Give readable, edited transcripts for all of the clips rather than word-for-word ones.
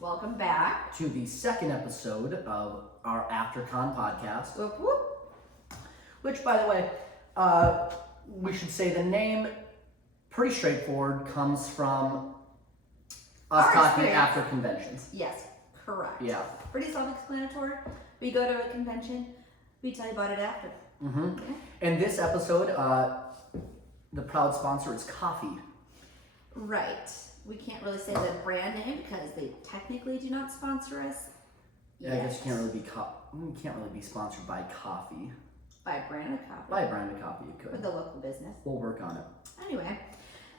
Welcome back to the second episode of our AfterCon podcast. Whoop, whoop. Which, by the way, we should say the name, pretty straightforward, comes from us Our talking experience. after conventions. Yes, correct. Yeah. Pretty self-explanatory. We go to a convention, we tell you about it after. Mm-hmm. Yeah. In this episode, the proud sponsor is coffee. Right. We can't really say the brand name because they technically do not sponsor us. Yeah, I guess you can't really be sponsored by coffee. By brand of coffee. By a brand of coffee, you could. With the local business. We'll work on it. Anyway,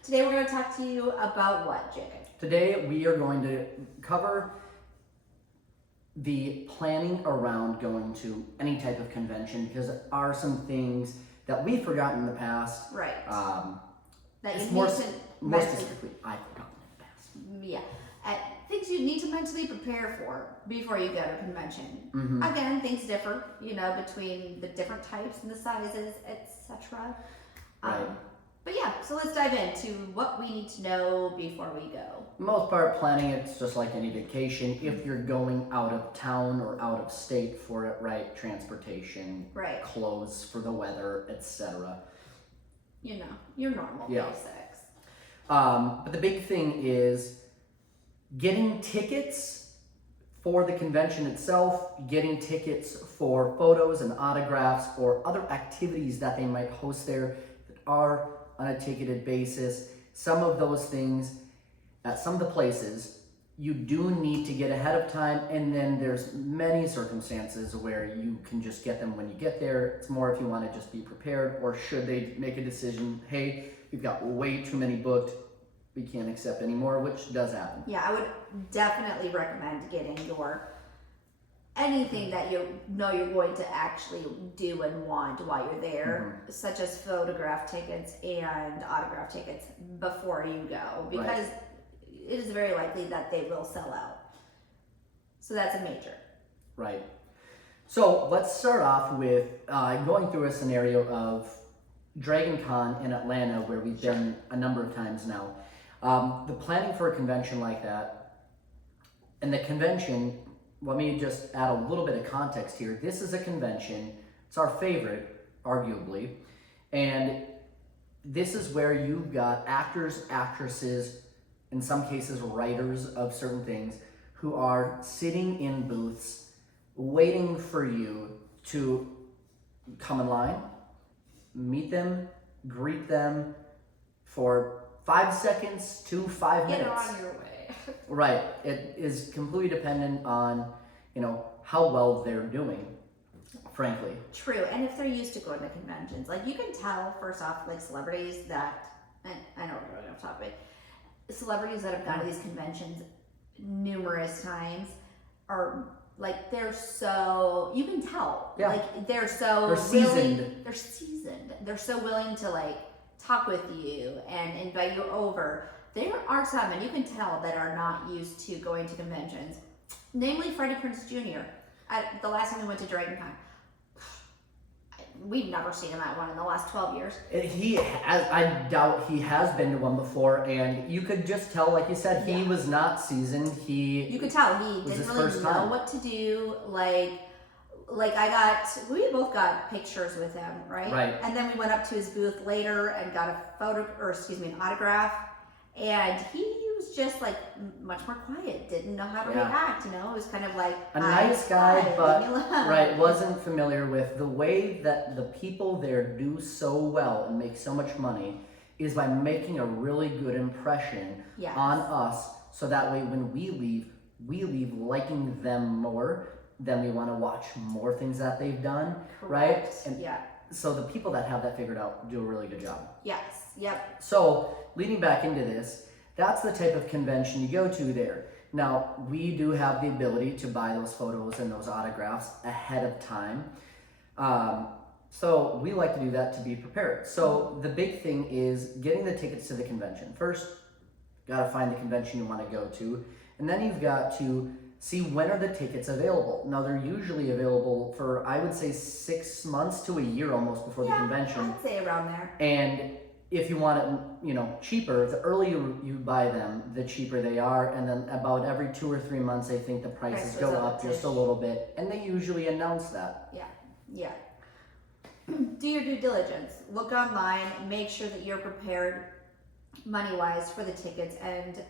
today we're going to talk to you about what, Jacob? Today we are going to cover the planning around going to any type of convention, because there are some things that we've forgotten in the past. Right. That you more need to more mentally, specifically, I've forgotten in the past. yeah, things you need to mentally prepare for before you go to a convention. Mm-hmm. Again, things differ, between the different types and the sizes, etc. Right. But yeah, so let's dive into what we need to know before we go. Most part, planning it's just like any vacation. If you're going out of town or out of state for it, right? Transportation, Right. clothes for the weather, etc. Your normal Yeah. basics. But the big thing is getting tickets for the convention itself, getting tickets for photos and autographs or other activities that they might host there that are on a ticketed basis. Some of those things at some of the places you do need to get ahead of time, and then there's many circumstances where you can just get them when you get there. It's more if you want to just be prepared, or should they make a decision, hey, we've got way too many booked, we can't accept anymore, which does happen. Yeah, I would definitely recommend getting anything that you're going to actually do and want while you're there, such as photograph tickets and autograph tickets before you go, because it is very likely that they will sell out. So that's a major. Right. So let's start off with going through a scenario of Dragon Con in Atlanta, where we've been a number of times now. The planning for a convention like that, and the convention, let me just add a little bit of context here. This is a convention, it's our favorite, arguably, and this is where you've got actors, actresses, in some cases writers of certain things, who are sitting in booths waiting for you to come in line, meet them, greet them for 5 seconds to 5 minutes. Get on your way. Right. It is completely dependent on, how well they're doing, frankly. True, and if they're used to going to conventions, like you can tell first off, like celebrities that, and I know we're going off topic, celebrities that have gone to these conventions numerous times are like, they're so, you can tell, like they're seasoned. They're seasoned. They're so willing to like talk with you and invite you over. There are some, and you can tell, that are not used to going to conventions. Namely, Freddie Prinze Jr. At the last time we went to Dragon Con, we've never seen him at one in the last 12 years. I doubt he has been to one before, and you could just tell, like you said, he was not seasoned. You could tell he didn't really know what to do. Like we both got pictures with him, right? Right. And then we went up to his booth later and got an autograph, and he was just like much more quiet, didn't know how to react, it was kind of like a nice guy, but wasn't familiar with the way that the people there do so well and make so much money is by making a really good impression on us, so that way when we leave liking them more, then we want to watch more things that they've done. Correct. Right? And so the people that have that figured out do a really good job. Yes. Yep. So leading back into this, that's the type of convention you go to there. Now, we do have the ability to buy those photos and those autographs ahead of time. So we like to do that to be prepared. So the big thing is getting the tickets to the convention. First, got to find the convention you want to go to. And then you've got to see when are the tickets available. Now, they're usually available for, I would say, 6 months to a year almost before the convention. I'd say around there. And if you want it, cheaper, the earlier you buy them, the cheaper they are. And then about every 2 or 3 months, I think the prices Price go goes up just a little bit. And they usually announce that. Yeah. Do your due diligence. Look online. Make sure that you're prepared money-wise for the tickets and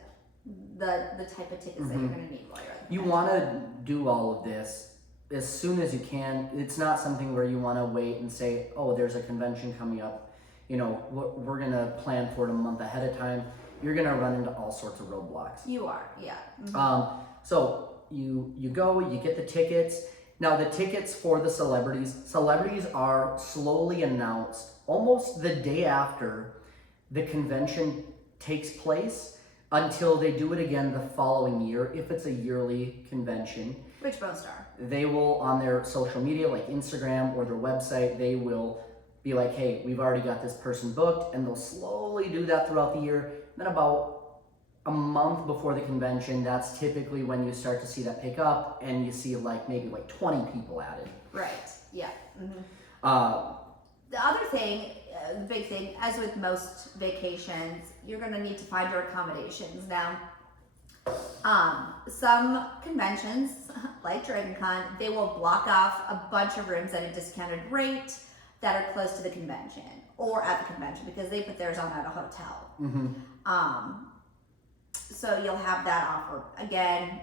the type of tickets that you're going to need while you're at the You convention. want to do all of this as soon as you can. It's not something where you want to wait and say, oh, there's a convention coming up. We're going to plan for it a month ahead of time. You're going to run into all sorts of roadblocks. You are, yeah. Mm-hmm. So you go, you get the tickets. Now the tickets for the celebrities are slowly announced almost the day after the convention takes place until they do it again the following year if it's a yearly convention. Which Bone Star? They will, on their social media like Instagram or their website, they will be like, hey, we've already got this person booked, and they'll slowly do that throughout the year. Then about a month before the convention, that's typically when you start to see that pick up, and you see maybe 20 people added. Right, yeah. Mm-hmm. The other thing, the big thing, as with most vacations, you're going to need to find your accommodations. Now, some conventions, like DragonCon, they will block off a bunch of rooms at a discounted rate that are close to the convention or at the convention because they put theirs on at a hotel. Mm-hmm. So you'll have that offer. Again,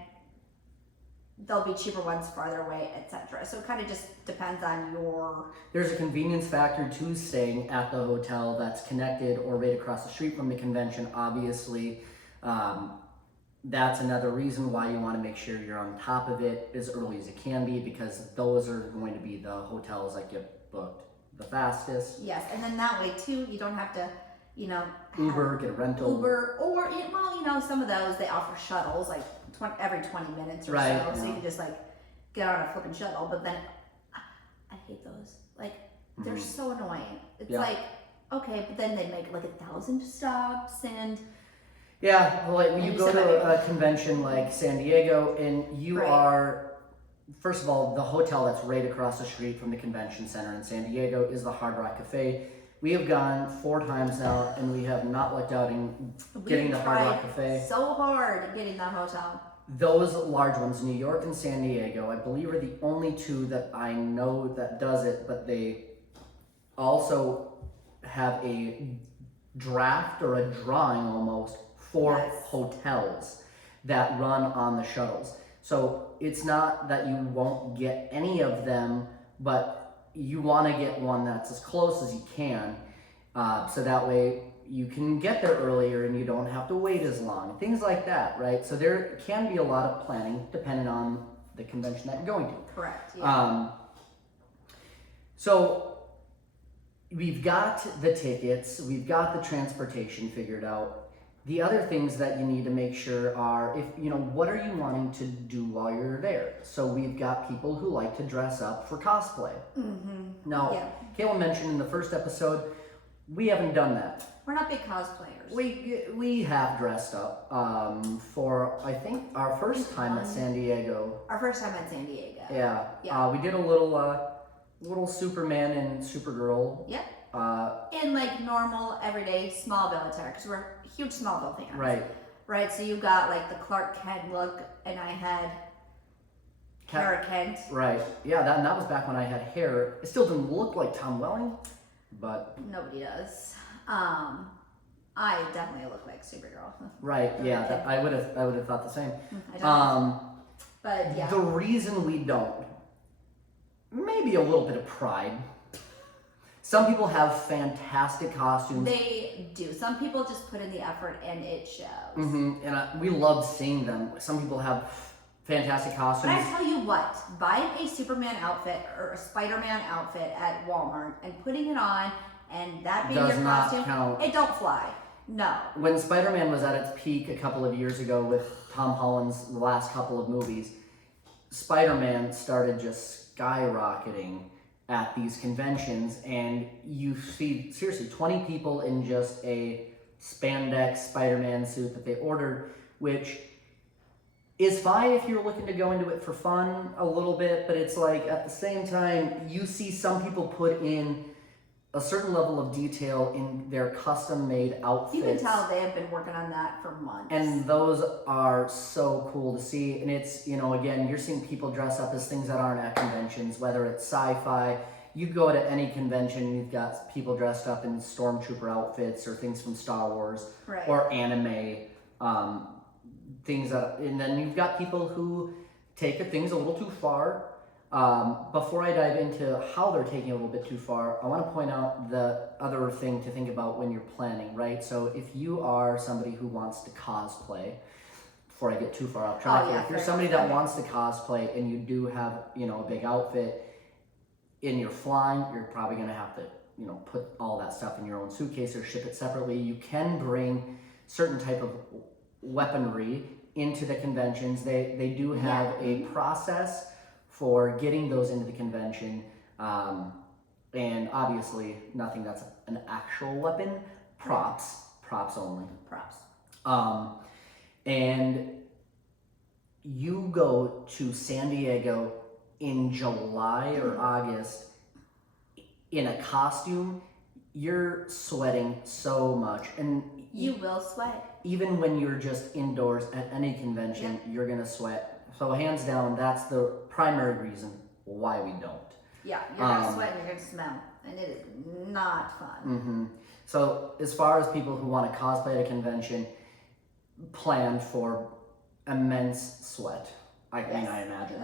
there'll be cheaper ones farther away, etc. So it kind of just depends on your... There's a convenience factor to staying at the hotel that's connected or right across the street from the convention, obviously. That's another reason why you want to make sure you're on top of it as early as it can be, because those are going to be the hotels that get booked the fastest. Yes, and then that way too, you don't have to, Uber, get a rental. Uber, or, some of those, they offer shuttles, like every 20 minutes or Right, so. So yeah. you can just, get on a flipping shuttle. But then, I hate those. They're so annoying. It's Yeah. okay, but then they make 1,000 stops and... Yeah, when you And go you said to that a convention like San Diego, and you Right. are, first of all, the hotel that's right across the street from the convention center in San Diego is the Hard Rock Cafe. We have gone 4 times now, and we have not lucked out in getting the Hard Rock Cafe. So hard getting that hotel. Those large ones, New York and San Diego, I believe are the only 2 that I know that does it, but they also have a draft or a drawing almost for Yes. hotels that run on the shuttles. So it's not that you won't get any of them, but you want to get one that's as close as you can, so that way you can get there earlier and you don't have to wait as long. Things like that, right? So there can be a lot of planning depending on the convention that you're going to. Correct, yeah. So we've got the tickets, we've got the transportation figured out. The other things that you need to make sure are, what are you wanting to do while you're there? So we've got people who like to dress up for cosplay. Mm-hmm. Now, Yeah. Kayla mentioned in the first episode, we haven't done that. We're not big cosplayers. We have dressed up for, I think, our first time at San Diego. Our first time at San Diego. Yeah. Yeah. We did a little Superman and Supergirl. Yep. Uh, In normal, everyday Smallville attire, because we're huge Smallville fans. right. Right, so you got the Clark Kent look, and I had Kara Kent. Right. Yeah, that was back when I had hair. It still didn't look like Tom Welling, but Nobody does. I definitely look like Supergirl. right. Yeah, Okay. I would have thought the same. I don't. But yeah. The reason we don't, maybe a little bit of pride. Some people have fantastic costumes. They do. Some people just put in the effort and it shows. And we love seeing them. Some people have fantastic But costumes. I tell you what, buying a Superman outfit or a Spider-Man outfit at Walmart and putting it on and that being Does your not costume, count. it don't fly. No. When Spider-Man was at its peak a couple of years ago with Tom Holland's last couple of movies, Spider-Man started just skyrocketing at these conventions, and you see seriously 20 people in just a spandex Spider-Man suit that they ordered, which is fine if you're looking to go into it for fun a little bit, but it's at the same time you see some people put in a certain level of detail in their custom-made outfits. You can tell they have been working on that for months. And those are so cool to see. And it's, you know, again, you're seeing people dress up as things that aren't at conventions, whether it's sci-fi. You go to any convention, you've got people dressed up in stormtrooper outfits or things from Star Wars right. or anime, things that, and then you've got people who take things a little too far. Before I dive into how they're taking it a little bit too far, I want to point out the other thing to think about when you're planning, right? So if you are somebody who wants to cosplay, before I get too far off track, if you're somebody that wants to cosplay and you do have, you know, a big outfit, and you're flying, you're probably going to have to, you know, put all that stuff in your own suitcase or ship it separately. You can bring certain type of weaponry into the conventions. They do have a process for getting those into the convention, and obviously nothing that's an actual weapon, props only. Props. And you go to San Diego in July or August in a costume, you're sweating so much. And you will sweat. Even when you're just indoors at any convention, you're gonna sweat. So hands down, that's the primary reason why we don't. Yeah, you're gonna sweat and you're gonna smell, and it is not fun. Mm-hmm. So as far as people who want to cosplay at a convention, plan for immense sweat. I imagine.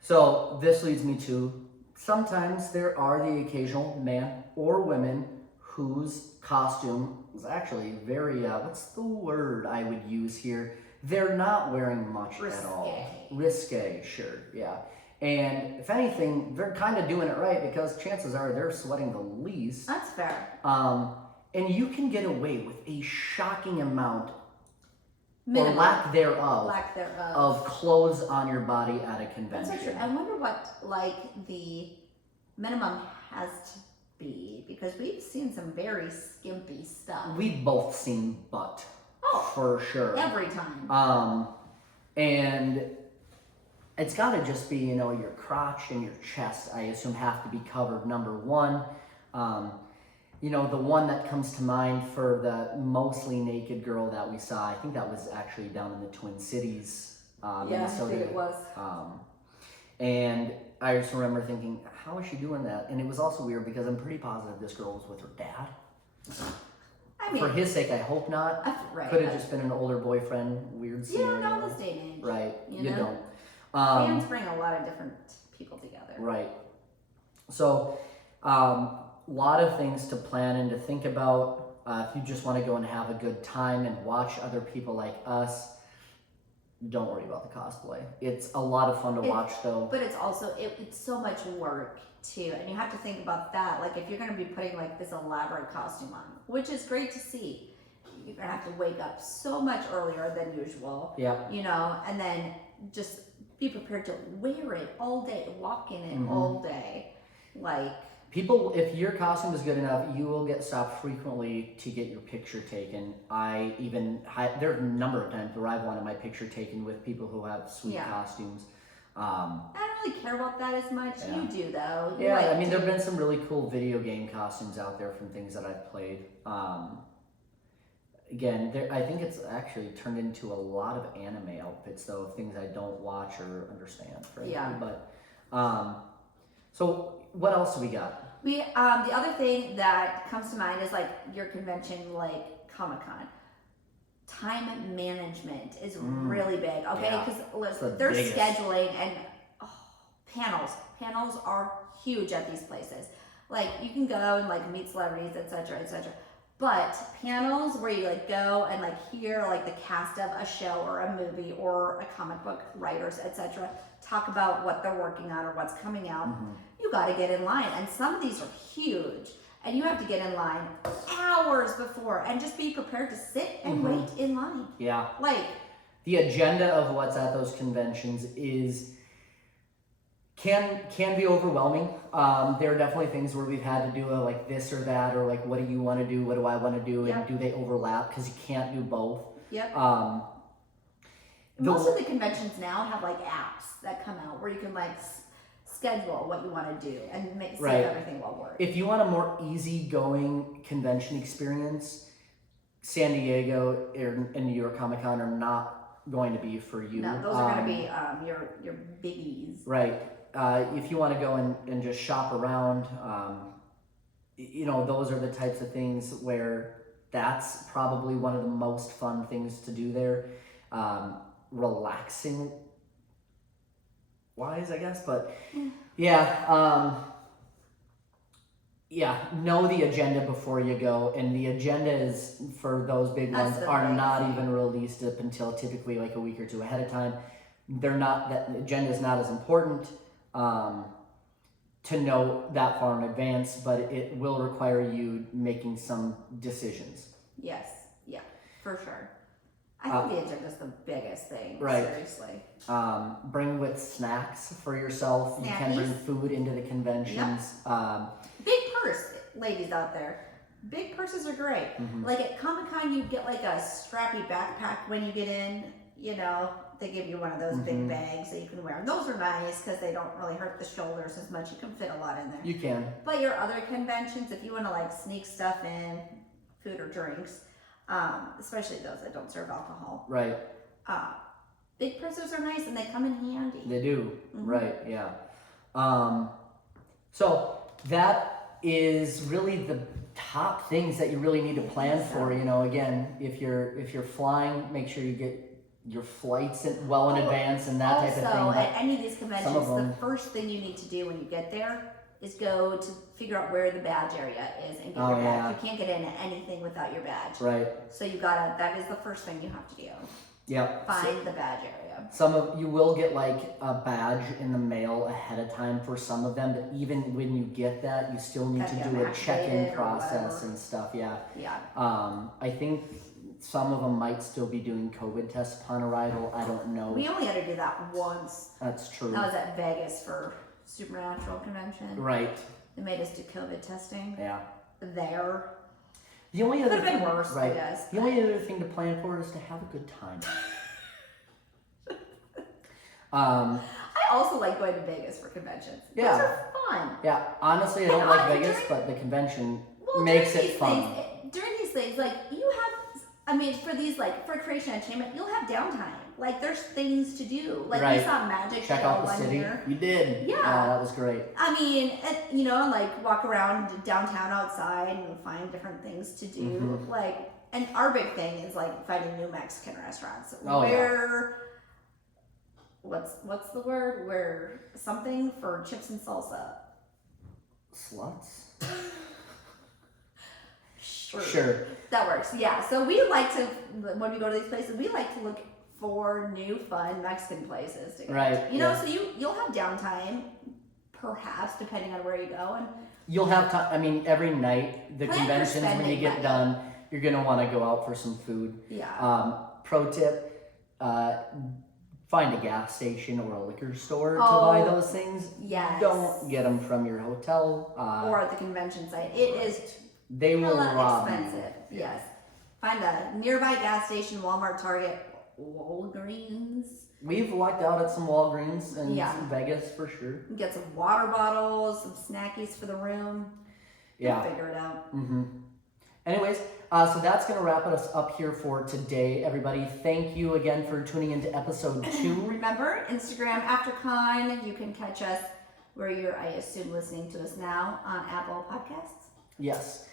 So this leads me to, sometimes there are the occasional man or women whose costume is actually very, what's the word I would use here? They're not wearing much at all. Risque, sure, yeah. And if anything, they're kind of doing it right because chances are they're sweating the least. That's fair. And you can get away with a shocking amount Minimum. or lack thereof of clothes on your body at a convention. That's true. I wonder what the minimum has to be, because we've seen some very skimpy stuff. We've both seen butt. Oh, for sure. Every time. And it's got to just be, you know, your crotch and your chest, I assume, have to be covered, number one. You know, the one that comes to mind for the mostly naked girl that we saw, I think that was actually down in the Twin Cities, Minnesota. I think it was. And I just remember thinking, how is she doing that? And it was also weird because I'm pretty positive this girl was with her dad. I mean, for his sake, I hope not. Right. Could have just been an older boyfriend, weird scenario. You don't know this day and age. Right, you know? don't. Fans bring a lot of different people together. Right. So, lot of things to plan and to think about. If you just want to go and have a good time and watch other people like us, don't worry about the cosplay. It's a lot of fun to watch, though. But it's also, it's so much work, too. And you have to think about that. Like, if you're going to be putting, like, this elaborate costume on, which is great to see, you're going to have to wake up so much earlier than usual. Yeah. You know, and then just be prepared to wear it all day, walk in it all day. Like, people, if your costume is good enough, you will get stopped frequently to get your picture taken. There are a number of times where I've wanted my picture taken with people who have sweet costumes. I don't really care about that as much. Yeah. You do, though. Yeah, I mean, there have been some really cool video game costumes out there from things that I've played. Again, I think it's actually turned into a lot of anime outfits, though, of things I don't watch or understand, frankly. Yeah. But, so what else do we got? The other thing that comes to mind is like your convention, like Comic-Con. Time management is really big, okay? Because they're scheduling and panels. Panels are huge at these places. Like, you can go and like meet celebrities, etc., etc. But panels where you like go and like hear like the cast of a show or a movie or a comic book writers, etc., talk about what they're working on or what's coming out. You got to get in line, and some of these are huge, and you have to get in line hours before and just be prepared to sit and wait in line. Yeah. Like, the agenda of what's at those conventions can be overwhelming. There are definitely things where we've had to do like this or that, or like, what do you want to do? What do I want to do? And do they overlap? Because you can't do both. Yep. Most of the conventions now have like apps that come out where you can like schedule what you want to do and see Right. if everything will work. If you want a more easygoing convention experience, San Diego and New York Comic Con are not going to be for you. No, those are going to be your biggies. Right. If you want to go and just shop around, you know, those are the types of things where that's probably one of the most fun things to do there. Relaxing wise, I guess, but yeah. Yeah, know the agenda before you go, and the agenda is for those big That's ones the are big not thing. even released up until typically like a week or two ahead of time. They're not, that agenda is not as important to know that far in advance, but it will require you making some decisions. Yes, yeah, for sure. I think the agenda's the biggest thing. Right. Seriously. Bring with snacks for yourself. You can bring Snackies. food into the conventions. Big purse, ladies out there. Big purses are great. Mhm. Like at Comic Con, you get like a strappy backpack when you get in. You know, they give you one of those Mhm. big bags that you can wear. Those are nice because they don't really hurt the shoulders as much. You can fit a lot in there. You can. But your other conventions, if you want to like sneak stuff in, food or drinks, especially those that don't serve alcohol, Right. big purses are nice and they come in handy. They do. Mhm. Right. Yeah. So that is really the top things that you really need to plan for. You know, again, if you're flying, make sure you get your flights well in advance and that type of thing. Also, But at any of these conventions, the them- first thing you need to do when you get there is go to figure out where the badge area is and get Oh, your badge. yeah. You can't get into anything without your badge. right. So you gotta, that is the first thing you have to do. Yep. Find the badge area. Some of you will get like a badge in the mail ahead of time for some of them, but even when you get that, you still need Gotta to get do a them check-in activated or process whatever. and stuff. Yeah. Yeah. I think some of them might still be doing COVID tests upon arrival. I don't know. We only had to do that once. That's true. That was at Vegas for Supernatural Convention. Right. They made us do COVID testing Yeah. there. The only other Could have been thing, worse, I right? guess. The only other thing to plan for is to have a good time. I also like going to Vegas for conventions. Yeah. Those are fun. Yeah. Honestly, I don't And like honestly, Vegas, during- but the convention Well, makes during it these fun. During these things, like you have, I mean, for these like for creation entertainment, you'll have downtime. Like there's things to do. Like Right. we saw Magic Check Show out the one city. year. You did. Yeah. That was great. I mean, you know, like walk around downtown outside and find different things to do. Mhm. Like, and our big thing is like finding new Mexican restaurants Oh, yeah. where. What's the word? Where something for chips and salsa. Sluts. Sure. That works. Yeah. So we like to, when we go to these places, we like to look for new, fun Mexican places to go. Right, You know, yeah. so you'll have downtime, perhaps, depending on where you go, and You'll have time. I mean, every night the Plan for conventions when you spending get money. done, you're gonna want to go out for some food. yeah. Pro tip: find a gas station or a liquor store to buy Oh, those things. Yes. Don't get them from your hotel. Or at the convention site. It is They will hella rob expensive. you. Yes. Find a nearby gas station, Walmart, Target, Walgreens. We've lucked out at some Walgreens in Yeah. Vegas for sure. Get some water bottles, some snackies for the room. Yeah. We'll figure it out. Mm-hmm. Anyways, so that's going to wrap us up here for today, everybody. Thank you again for tuning into episode 2. Remember, Instagram AfterCon. You can catch us where you're, I assume, listening to us now on Apple Podcasts. Yes.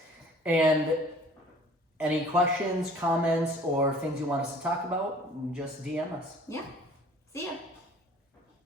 And any questions, comments, or things you want us to talk about, just DM us. Yeah. See ya.